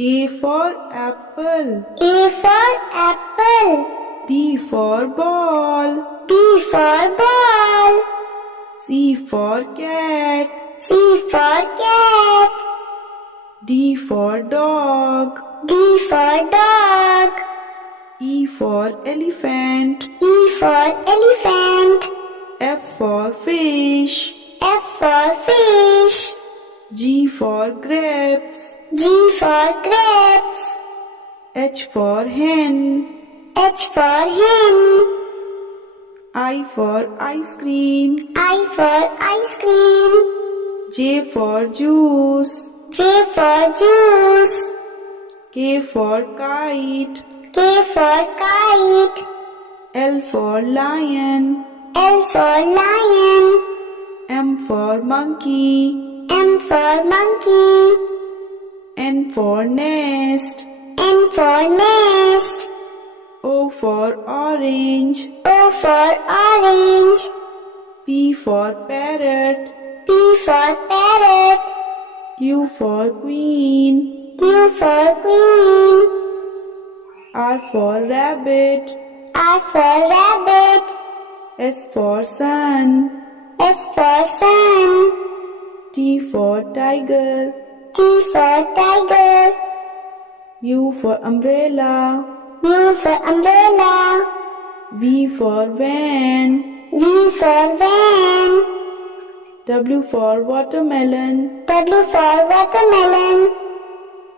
A for apple. A for apple. B for ball. B for ball. C for cat. C for cat. D for dog. D for dog. E for elephant. E for elephant. F for fish. F for fish. G for grapes. G for grapes. H for hen. H for hen. I for ice cream. I for ice cream. J for juice. J for juice. K for kite. K for kite. L for lion. L for lion. M for monkey. M for monkey. N for nest. N for nest. O for orange. O for orange. P for parrot. P for parrot. Q for queen. Q for queen. R for rabbit. R for rabbit. S for sun. S for sun. T for tiger. T for tiger. U for umbrella. U for umbrella. V for van. V for van. W for watermelon. W for watermelon.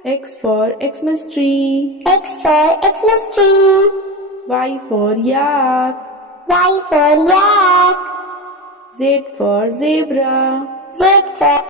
X for Xmas tree. X for Xmas tree. Y for yak. Y for yak. Z for zebra. Z for